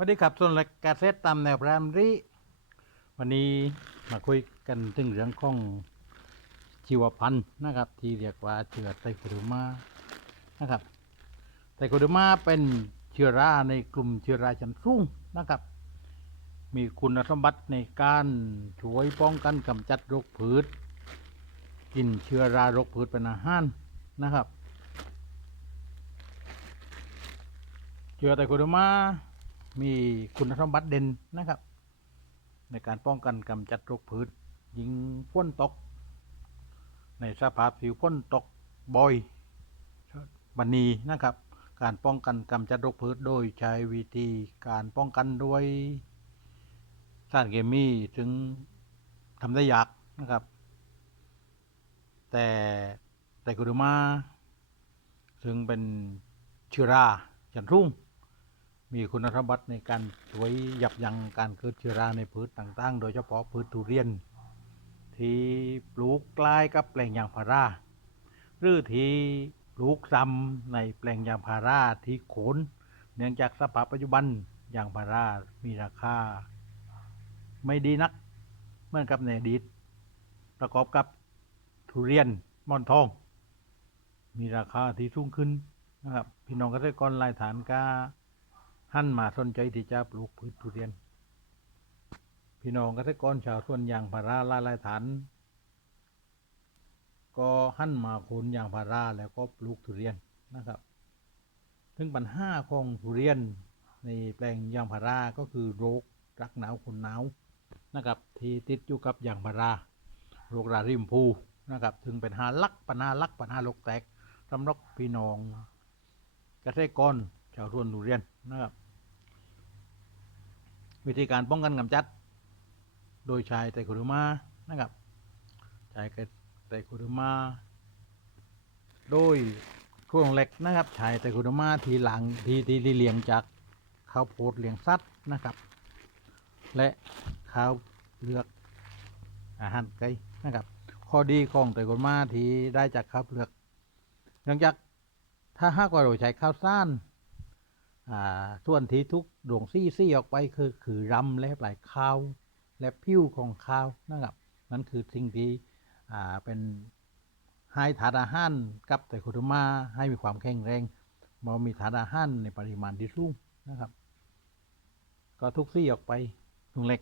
สวัสดีครับส่วนรายการเซตตามแนวพรามริวันนี้มาคุยกันถึงเรื่องของชีวพันธุ์นะครับ ที่เรียกว่าเชื้อไตโคเดอร์มานะครับไตโคเดอร์มาเป็นเชื้อราในกลุ่มเชื้อราชั้นสูงนะครับ มีคุณสมบัติในการช่วยป้องกันกำจัดโรคพืชกินเชื้อราโรคพืชเป็นอาหารนะครับ เชื้อไตโคเดอร์มา มีคุณสมบัติเด่นนะครับ ในการป้องกันกำจัดโรคพืชยิงพ้นตก ในสภาพผิวพ้นตกบ่อยบันนีนะครับ การป้องกันกำจัดโรคพืชโดยใช้วิธีการป้องกันด้วยสารเคมีถึงทำได้ยากนะครับ แต่ไตโคเดมา ซึ่งเป็นเชื้อราชั้นรุ่ง มีคุณสมบัติในการช่วยยับยั้งการเกิดเชื้อราในพืชต่างๆ โดยเฉพาะพืชทุเรียน ที่ปลูกใกล้กับแปลงยางพาราหรือที่ปลูกซ้ำในแปลงยางพาราที่โขน เนื่องจากสภาพปัจจุบันยางพารามีราคา ไม่ดีนักเหมือนกับในอดีตประกอบกับทุเรียนหมอนทอง มีราคาที่สูงขึ้นนะครับพี่น้องเกษตรกรรายฐานก็ หันมาสนใจที่จะปลูกพืชทุเรียน พี่น้องเกษตรกรชาวสวนยางพาราหลายหลายฐานก็หันมาโคนยางพาราแล้วก็ปลูกทุเรียนนะครับถึงปัญหาของทุเรียนในแปลงยางพาราก็คือโรครักหนาวคนหนาวนะครับที่ติดอยู่กับยางพารา โรคราริมพูนะครับถึงเป็นหาลักปัญหาลักปัญหาโรคแตกสำหรับพี่น้องเกษตรกร ชาวสวนทุเรียนนะครับ วิธีการป้องกันกำจัด โดยใช้ไตคเดอร์มานะครับ ใช้ไตคเดอร์มาโดยช่วงเล็กนะครับ ใช้ไตคเดอร์มาทีหลังทีที่เลี้ยงจากข้าวโพดเลี้ยงสัตว์นะครับ และข้าวเลือกอาหารไก่นะครับ ข้อดีของไตคเดอร์มาที่ได้จากข้าวเลือกเนื่องจากถ้าหากว่าเราใช้ข้าวซ่าน ส่วนที่ทุกดวงซี่ซี่ออกไปคือคือรำและปลายข้าว และผิวของข้าวนะครับนั่นคือสิ่งที่อ่าเป็นให้ถาดอาหารกับแต่คุตมาให้มีความแข็งแรงมอมีถาดอาหารในปริมาณที่สูงนะครับ ก็ทุกซี่ออกไปถุงเล็ก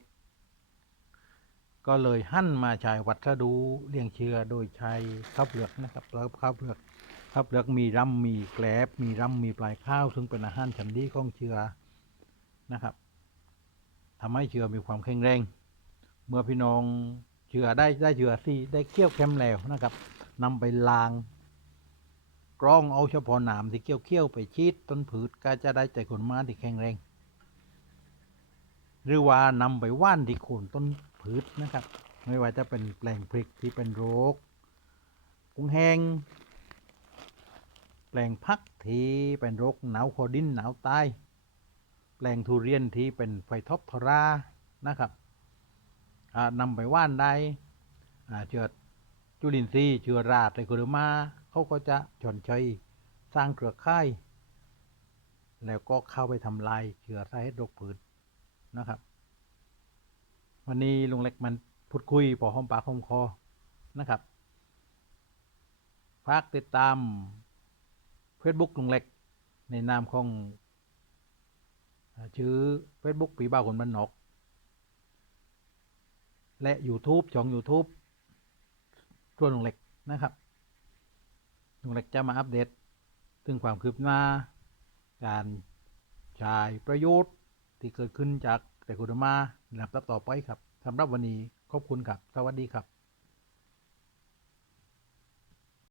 ก็เลยหั่นมาใช้วัสดุเลี้ยงเชื้อโดยใช้ข้าวเปลือกนะครับแล้วข้าวเปลือก ข้าวเลือกมีรำมีแกลบมีรำมีปลายข้าว ซึ่งเป็นอาหารชั้นดีของเชื้อนะครับทำให้เชื้อมีความแข็งแรง เมื่อพี่น้องเชื้อได้ได้เชื้อซี่ได้เคี่ยวแคมแล้วนะครับนำไปล้างกรองเอาเฉพาะหนามที่เคี่ยวเคี่ยวๆไปชีดต้นผืชก็จะได้ใจขนม้าที่แข็งแรง หรือว่านำไปว่านที่โคนต้นผืชนะครับ ไม่ว่าจะเป็นแปลงพริกที่เป็นโรคกุ้งแห้ง แปลงพักที่เป็นโรคหนาวคอดินหนาวตายแปลงทุเรียนที่เป็นไฟท็อปทรานะครับนำไปว่านได้เชื้อจุลินทรีย์เชื้อราไตรโคเดอร์มาเขาก็จะชนชัยสร้างเครือข่ายแล้วก็เข้าไปทำลายเชื้อสาเหตุโรคพืชนะครับ วันนี้ลุงเล็กมันพูดคุยพอหอมปากหอมคอนะครับฝากติดตาม เฟซบุ๊กลุงเล็ก ในนามของชื่อ Facebook ปีบ้าคนบ้านนอก และ YouTube ช่อง YouTube ส่วนลุงเล็กนะครับลุงเล็กจะมาอัปเดต ถึงความคืบหน้า การจ่ายประโยชน์ที่เกิดขึ้นจากแต่กุดมาในลำดับต่อไปครับสำหรับวันนี้ขอบคุณครับ สวัสดีครับ